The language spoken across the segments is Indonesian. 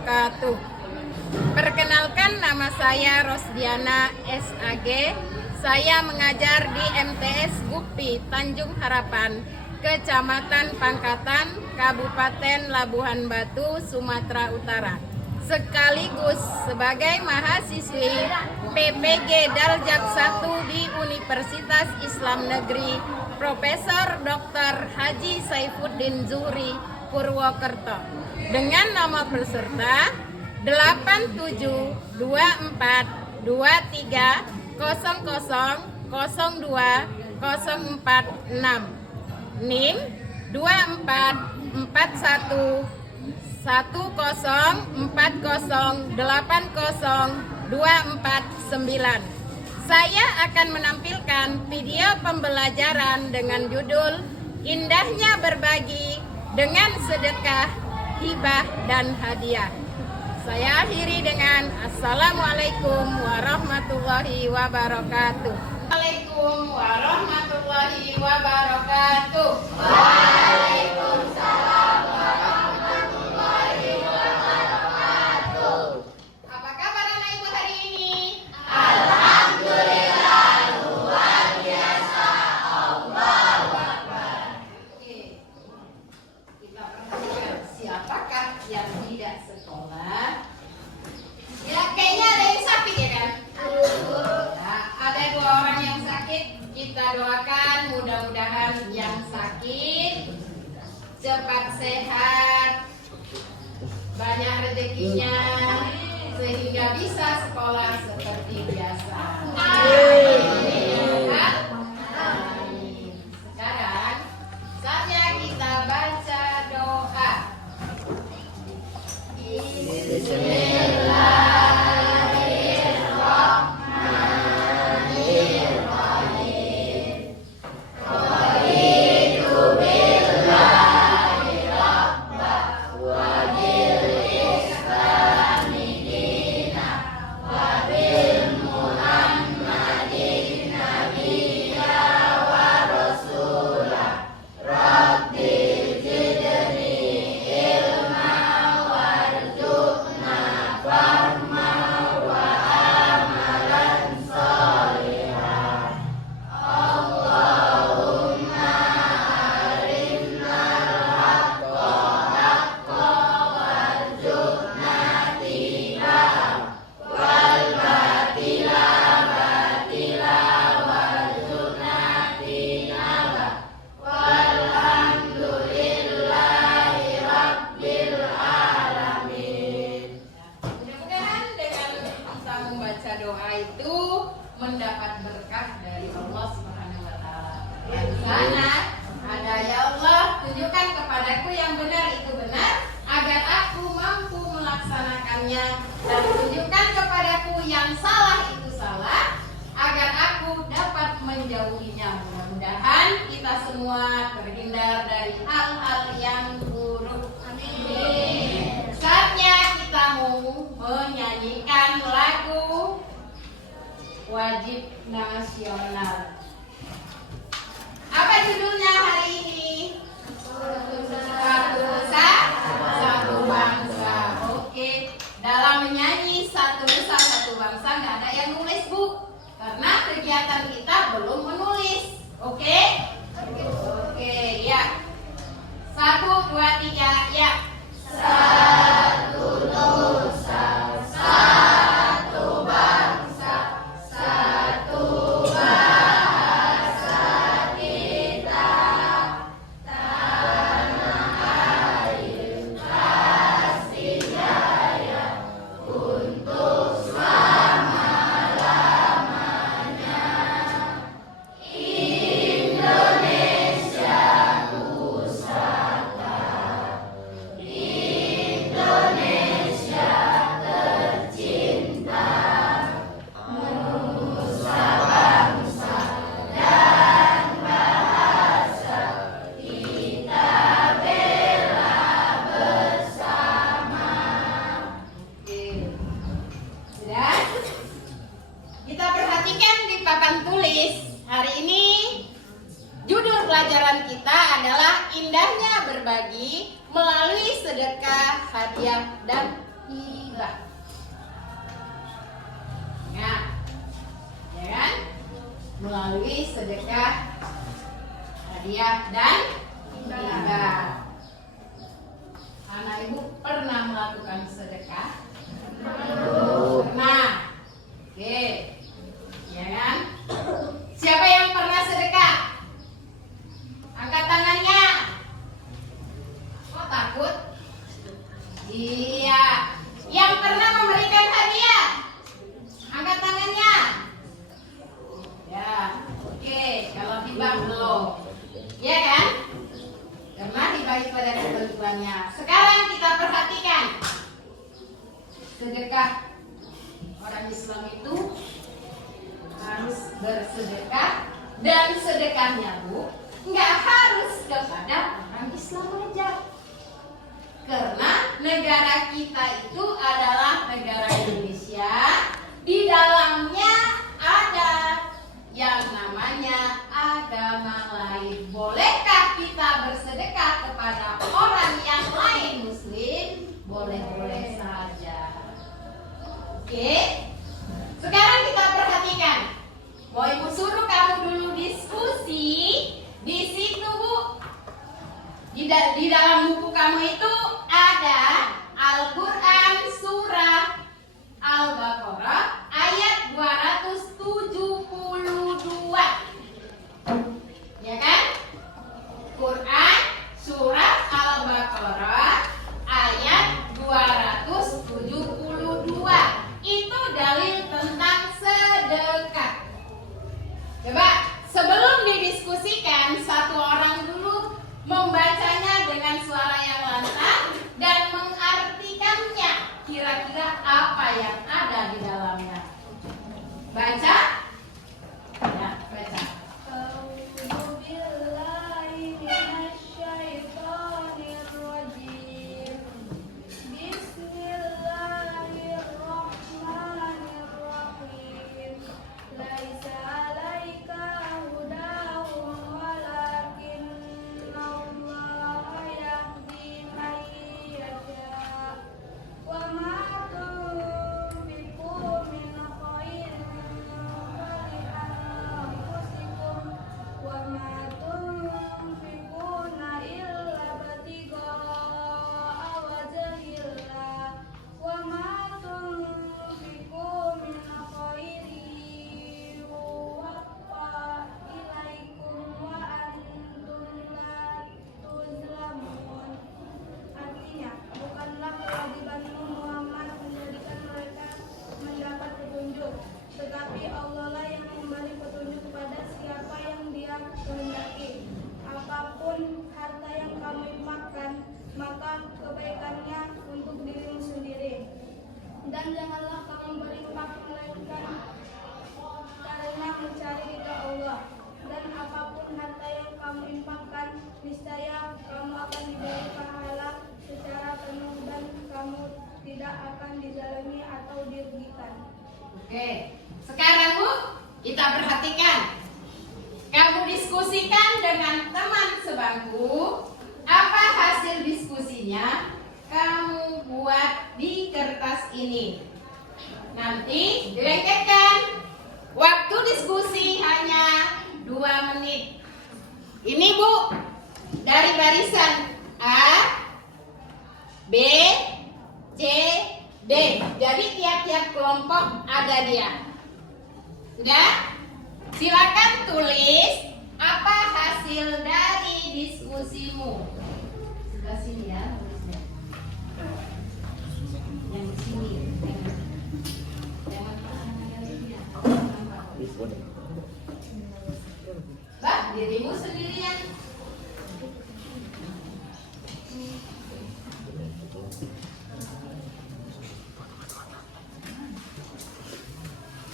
wabarakatuh. Perkenalkan, nama saya Rosdiana SAG. Saya mengajar di MTS Gupti Tanjung Harapan, Kecamatan Pangkatan, Kabupaten Labuhan Batu, Sumatera Utara. Sekaligus sebagai mahasiswi PPG Daljak 1 di Universitas Islam Negeri Profesor Dr. Haji Saifuddin Zuhri Purwokerto dengan nama peserta 872423002046, NIM 244104080249. Saya akan menampilkan video pembelajaran dengan judul Indahnya Berbagi dengan Sedekah, Hibah, dan Hadiah. Saya akhiri dengan Assalamualaikum warahmatullahi wabarakatuh. Assalamualaikum warahmatullahi wabarakatuh. Waalaikumsalam warahmatullahi wabarakatuh. Apa kabar anak ibu hari ini? Alhamdulillah, luar biasa. Allahu Akbar. Oke, kita perhatikan siapakah yang tidak sekolah. Ya, kayaknya ada yang sakit ya kan? Nah, ada 2 orang yang sakit. Kita doakan mudah-mudahan yang sakit cepat sehat, banyak rezekinya, sehingga bisa sekolah seperti biasa. Amin. Amin. Sekarang saatnya kita baca doa. Doa itu mendapat berkah dari Allah Subhanahu wa taala. Di sana ada, ya Allah, tunjukkan kepadaku yang benar itu benar agar aku mampu melaksanakannya, dan tunjukkan kepadaku yang salah itu salah agar aku dapat menjauhinya. Mudah-mudahan kita semua terhindar dari hal-hal yang buruk. Amin. Saatnya kita mau menyanyikan lagu wajib nasional. Apa judulnya hari ini? Satu Nusa, Satu Bangsa. Oke, dalam menyanyi Satu Nusa, Satu Bangsa nggak ada yang nulis, Bu, karena kegiatan kita belum menulis. Oke? Oke, ya. 1, 2, 3, ya. Satu Nusa, Satu Bangsa, satu bahasa kita, tanah air kasih jaya untuk selama-lamanya. Indonesia Pusaka, Indonesia tercinta, Nusa bangsa dan bahasa kita bela bersama. Oke. Sudah? Kita perhatikan di papan tulis. Hari ini judul pelajaran kita adalah Indahnya Berbagi melalui Sedekah, Hadiah, dan ilah. Ingat, ya kan? Melalui sedekah, hadiah dan hibah. Anak ibu pernah melakukan sedekah? Pernah. Oke, ya kan? Siapa yang pernah sedekah? Angkat tangannya. Kok takut? Iya. Yang pernah memberikan hadiah? Angkat tangannya. Ya, oke. Kalau hibah belum, ya kan? Karena hibah itu ada ketentuannya. Sekarang kita perhatikan sedekah. Orang Islam itu harus bersedekah, dan sedekahnya Bu nggak harus kepada orang Islam aja. Karena negara kita itu adalah negara Indonesia. Di dalamnya ada yang namanya agama lain. Bolehkah kita bersedekah kepada orang yang lain Muslim? Boleh-boleh saja. Oke. Sekarang kita perhatikan. Mau ibu suruh kamu dulu diskusi di situ Bu. Di dalam buku kamu itu ada Al-Quran surah Al-Baqarah ayat 272. Ya kan? Quran surah Al-Baqarah ayat 272. Itu dalil tentang sedekah. Coba sebelum didiskusikan, satu orang dulu membacanya dengan suara yang lantang dan mengartikannya. Kira-kira apa yang ada di dalamnya? Baca. Ya, baca. Tetapi Allah lah yang memberi petunjuk kepada siapa yang Dia kehendaki. Apapun harta yang kamu infakkan, maka kebaikannya untuk dirimu sendiri. Dan janganlah kamu berinfak melainkan karena mencari ridha Allah. Dan apapun harta yang kamu infakkan, niscaya kamu akan diberi pahala secara penuh dan kamu tidak akan dizalimi atau dirugikan. Oke, sekarang Bu, kita perhatikan. Kamu diskusikan dengan teman sebangku. Apa hasil diskusinya? Kamu buat di kertas ini. Nanti dilengketkan. Waktu diskusi hanya 2 menit. Ini Bu, dari barisan A, B, C, D. Jadi tiap-tiap kelompok ada dia. Sudah? Silakan tulis apa hasil dari diskusimu. Sebelah sini ya tulisnya. Yang di sini. Jangan Bah, dirimu sendirian.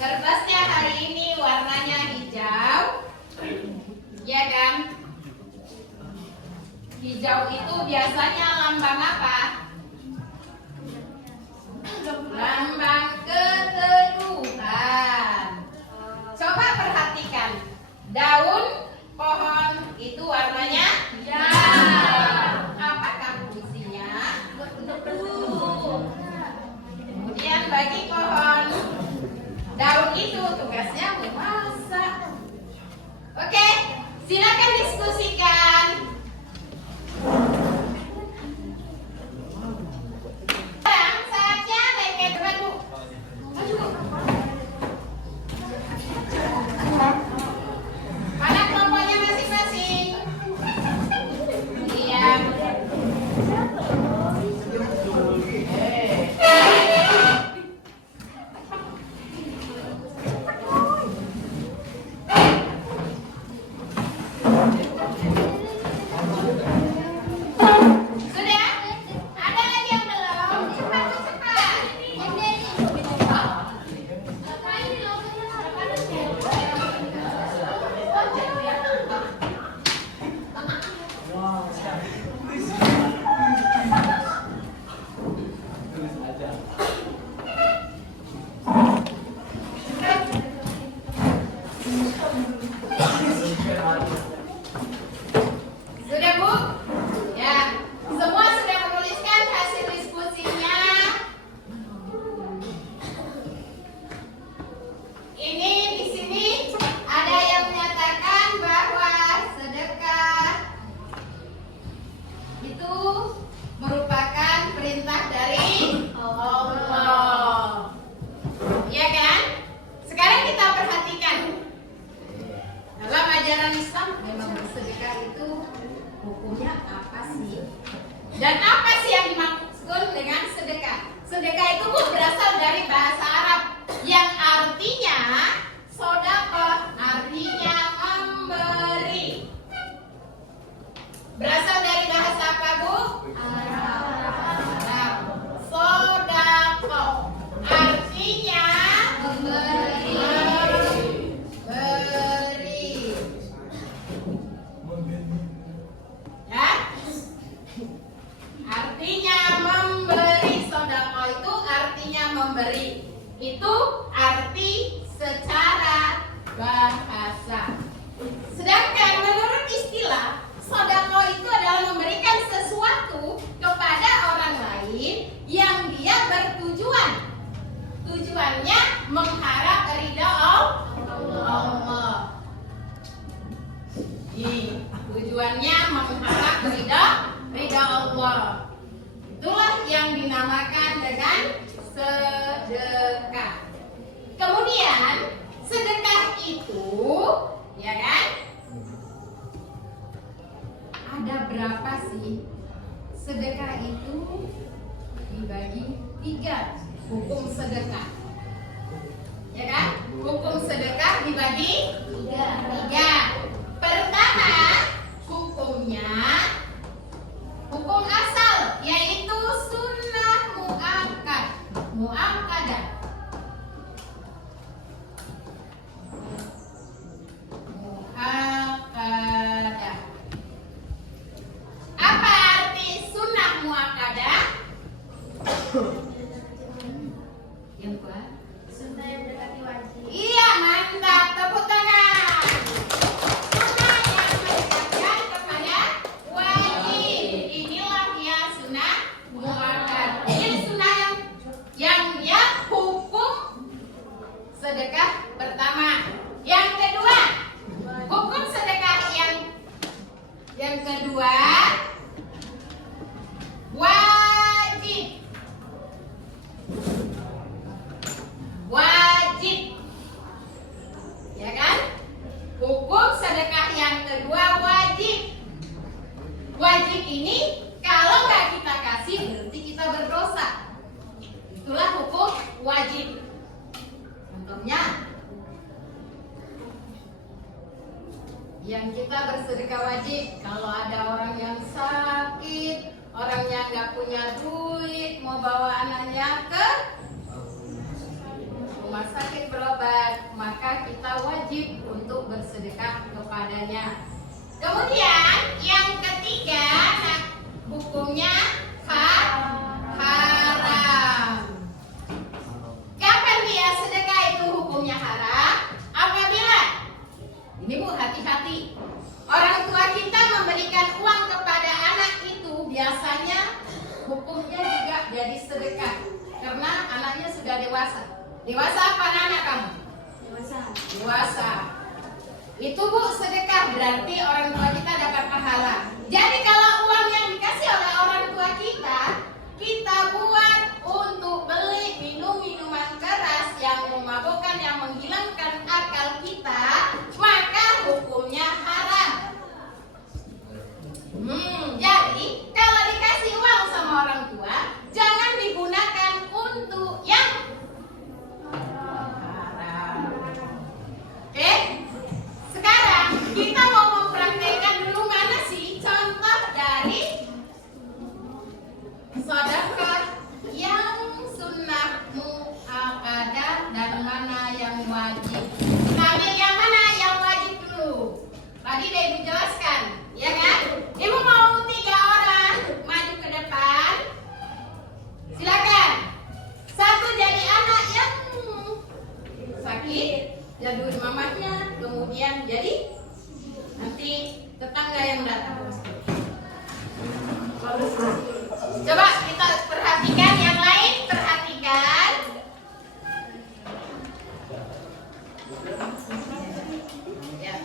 Kertasnya hari ini warnanya hijau, ya kan? Hijau itu biasanya lambang apa? Lambang keteduhan. Coba perhatikan, daun pohon itu warnanya hijau. Apakah fungsinya? Teduh. bagi pohon daun itu tugasnya memasak. Oke, silakan diskusikan. Sekarang saatnya leket batu. Mana kelompoknya masing-masing? Iya. Sudah? Ada lagi yang belum? Cepat. Sudah, Bu? Ya. Semua sudah menuliskan hasil diskusinya. Ini di sini ada yang menyatakan bahwa sedekah itu merupakan perintah dari Allah. Iya kan? Sekarang kita perhatikan. Dalam ajaran Islam memang bersedekah itu hukumnya apa sih? Dan apa sih yang dimaksud dengan sedekah? Sedekah itu berasal dari bahasa Arab yang artinya sodaqah, artinya memberi. Berasal dari bahasa apa, Bu? Arab. Sodaqah artinya memberi. Ya? Artinya memberi. Sodaqah itu artinya memberi. Itu arti secara bahasa. Sedangkan menurut istilah, sodaqah itu adalah memberikan sesuatu kepada orang lain yang dia bertujuan. Tujuannya mengharap ridha Allah. Tujuannya mengharap ridha Allah. Itulah yang dinamakan dengan sedekah. Kemudian sedekah itu, ya kan? Ada berapa sih? Sedekah itu dibagi 3 hukum sedekah. Ya kan? Hukum sedekah dibagi 3. Pertama, hukumnya hukum asal, yaitu sunnah muakkadah. Apa arti sunnah muakkadah? Yang kuat? Sunnah yang mendekati wajib. Iya, mantap. Tepuk tangan. Sunnah yang mendekatkan kepada wajib. Inilah dia sunnah muakkadah. Ini sunnah yang dia hukum sedekah pertama. Yang kedua, hukum sedekah yang kedua wajib. Ya kan? Hukum sedekah yang kedua wajib. Wajib ini kalau nggak kita kasih berarti kita berdosa. Itulah hukum wajib. Contohnya, yang kita bersedekah wajib kalau ada orang yang sakit, orang yang nggak punya duit, mau bawa anaknya ke rumah sakit berobat, maka kita wajib untuk bersedekah kepadanya. Kemudian yang ketiga, hukumnya haram. Kapan dia sedekah itu hukumnya haram? Apabila, ini Bu, hati-hati, orang tua kita memberikan uang kepada anak itu biasanya hukumnya juga jadi sedekah. karena anaknya sudah dewasa. Dewasa apa anak kamu? Dewasa. Itu Bu, sedekah berarti orang tua kita dapat pahala. Jadi kalau uang yang dikasih oleh orang tua kita, kita buat untuk beli minuman keras yang memabukkan, yang menghilangkan akal kita, maka hukumnya haram. Jadi kalau dikasih uang sama orang tua, jangan digunakan untuk yang haram. Oke? Sekarang kita mau mempraktekkan dulu mana sih contoh dari sedekah yang sunnah muakkadah dan mana yang wajib. Kita ambil yang mana yang wajib dulu. Tadi udah Ibu jelaskan, ya kan? Ibu mau 3 orang maju ke depan. Silakan. Satu jadi anak yang sakit, jadi mamanya, kemudian jadi nanti tetangga yang datang. Coba kita perhatikan yang lain, perhatikan. Ya.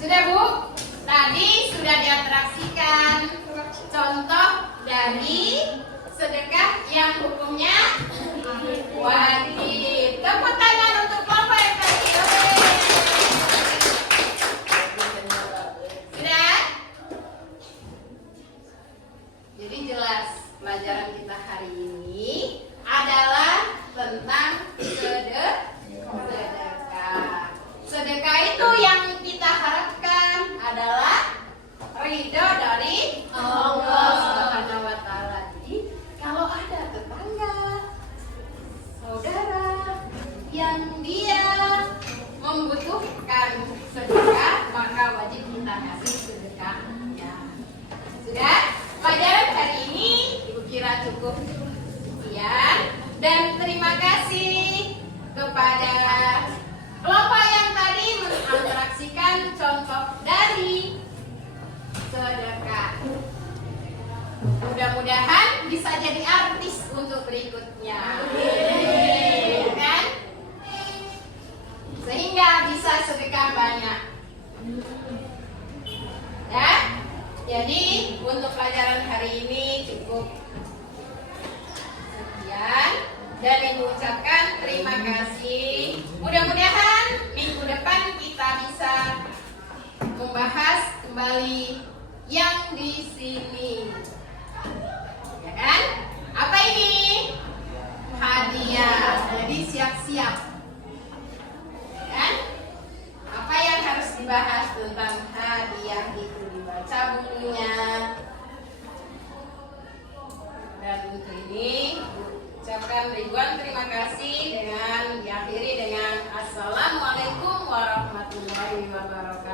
Sudah Bu, tadi sudah diatraksikan contoh dari sedekah yang hukumnya wajib. Tepuk tangan untuk kelompok yang tadi. Sudah? Jadi jelas pelajaran kita hari ini adalah tentang sedekah. Sedekah itu yang kita harapkan adalah ridho dari Allah Subhanahu wa Ta'ala. Jadi kalau ada tetangga, saudara yang dia membutuhkan sedekah, maka wajib kita kasih sedekahnya. Sudah? Pelajaran hari ini Ibu kira cukup sekian, dan terima kasih kepada kelompok yang tadi mengatraksikan contoh dari sedekah. Mudah-mudahan bisa jadi artis untuk berikutnya. Kan? sehingga bisa sedekah banyak. Ya, jadi untuk pelajaran hari ini cukup sekian dan Ibu ucapkan terima kasih. Mudah-mudahan minggu depan kita bisa membahas kembali yang di sini. Ya kan? Apa ini? Hadiah. Jadi siap-siap. Kan? Apa yang harus dibahas tentang hadiah itu, dibaca bukunya. Dan untuk ini ucapkan ribuan terima kasih dengan diakhiri dengan Assalamualaikum warahmatullahi wabarakatuh.